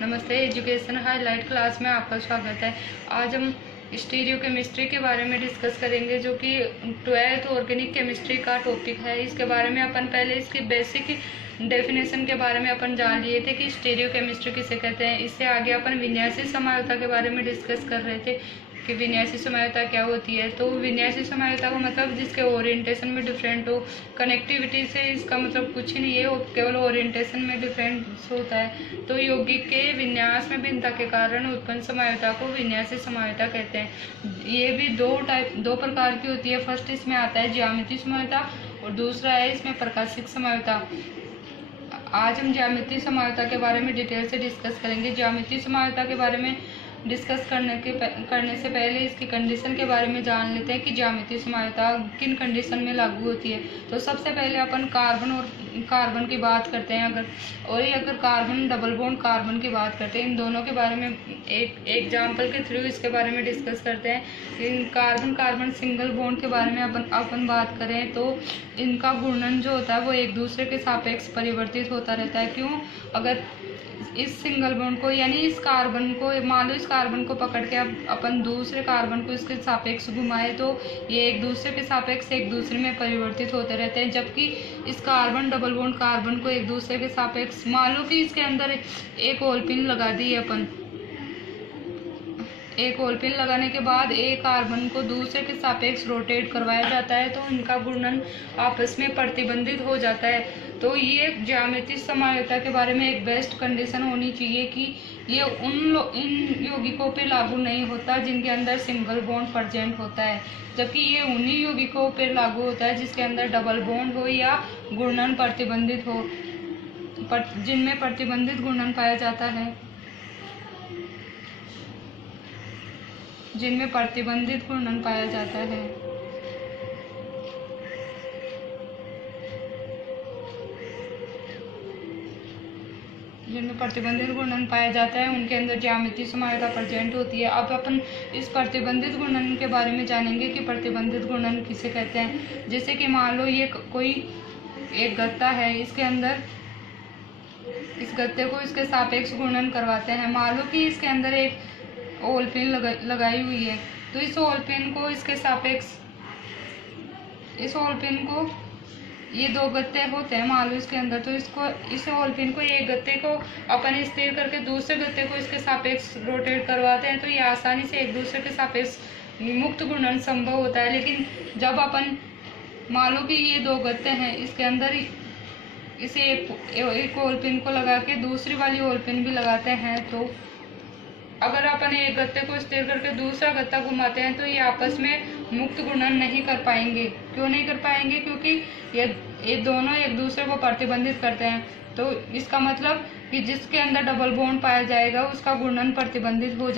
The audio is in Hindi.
नमस्ते। एजुकेशन हाईलाइट क्लास में आपका स्वागत है। आज हम स्टीरियो केमिस्ट्री के बारे में डिस्कस करेंगे, जो कि 12th ऑर्गेनिक केमिस्ट्री का टॉपिक है। इसके बारे में अपन पहले इसकी बेसिक डेफिनेशन के बारे में अपन जान लिए थे कि स्टीरियो केमिस्ट्री किसे कहते हैं। इससे आगे अपन विन्यासी समायोता के बारे में डिस्कस कर रहे थे कि विन्यासी समायोता क्या होती है। तो विन्यासी समायोता का मतलब जिसके ओरिएंटेशन में डिफरेंट हो। कनेक्टिविटी से इसका मतलब कुछ ही नहीं है, वो केवल ओरिएंटेशन में डिफरेंस होता है। तो यौगिक के विन्यास में भिन्नता के कारण उत्पन्न समायोता को विन्यासी समायोता कहते हैं। ये भी दो प्रकार की होती है। फर्स्ट इसमें आता है ज्यामितीय समायोता और दूसरा है इसमें प्रकाशिक समायोता। आज हम ज्यामितीय समायोता के बारे में डिटेल से डिस्कस करेंगे। ज्यामितीय समायोता के बारे में डिस्कस करने से पहले इसकी कंडीशन के बारे में जान लेते हैं कि ज्यामितीय समायोता किन कंडीशन में लागू होती है। तो सबसे पहले अपन कार्बन की बात करते हैं। अगर कार्बन डबल बॉन्ड कार्बन की बात करते हैं, इन दोनों के बारे में एक एग्जाम्पल के थ्रू इसके बारे में डिस्कस करते हैं। इन कार्बन सिंगल बॉन्ड के बारे में अपन बात करें तो इनका घूर्णन जो होता है वो एक दूसरे के सापेक्ष परिवर्तित होता रहता है। क्यों? अगर इस सिंगल बॉन्ड को यानी इस कार्बन को, मान लो इस कार्बन को पकड़ के अब अपन दूसरे कार्बन को इसके सापेक्ष घुमाए तो ये एक दूसरे के सापेक्ष एक दूसरे में परिवर्तित होते रहते हैं। जबकि इस कार्बन डबल बॉन्ड कार्बन को एक दूसरे के सापेक्ष, मान लो कि इसके अंदर एक ओलपिन लगा दी है अपन। एक ओलपिन लगाने के बाद एक कार्बन को दूसरे के सापेक्ष रोटेट करवाया जाता है तो इनका घूर्णन आपस में प्रतिबंधित हो जाता है। तो ये ज्यामितीय समायोता के बारे में एक बेस्ट कंडीशन होनी चाहिए कि ये इन यौगिकों पे लागू नहीं होता जिनके अंदर सिंगल बॉन्ड प्रेजेंट होता है, जबकि ये उन्हीं यौगिकों पे लागू होता है जिसके अंदर डबल बॉन्ड हो या घूर्णन प्रतिबंधित हो, जिनमें प्रतिबंधित घूर्णन पाया जाता है। जिनमें प्रतिबंधित घूर्णन पाया जाता है। जिनमें प्रतिबंधित घूर्णन पाया जाता है उनके अंदर ज्यामितीय समायोता प्रेजेंट होती है। अब अपन इस प्रतिबंधित घूर्णन के बारे में जानेंगे कि प्रतिबंधित घूर्णन किसे कहते हैं। जैसे कि मान लो ये कोई एक गत्ता है, इसके अंदर इस गत्ते को इसके सापेक्ष घूर्णन करवाते हैं। मान लो कि इसके अंदर एक ओलपिन लगाई हुई है, तो इस ओलपिन को इसके सापेक्ष, इस ओलपिन को, ये दो गत्ते होते हैं मान लो इसके अंदर, तो इस ओलपिन को, एक गत्ते को अपन स्थिर करके दूसरे गत्ते को इसके सापेक्ष रोटेट करवाते हैं तो ये आसानी से एक दूसरे के सापेक्ष मुक्त घूर्णन संभव होता है। लेकिन जब अपन मान लो कि ये दो गत्ते हैं, इसके अंदर इसे एक ओलपिन को लगा के दूसरी वाली ओलपिन भी लगाते हैं, तो अगर अपन एक गत्ते को स्थिर करके दूसरा गत्ता घुमाते हैं तो ये आपस में मुक्त घूर्णन नहीं कर पाएंगे। क्यों नहीं कर पाएंगे? क्योंकि ये दोनों एक दूसरे को प्रतिबंधित करते हैं। तो इसका मतलब कि जिसके अंदर डबल बॉन्ड पाया जाएगा उसका घूर्णन प्रतिबंधित हो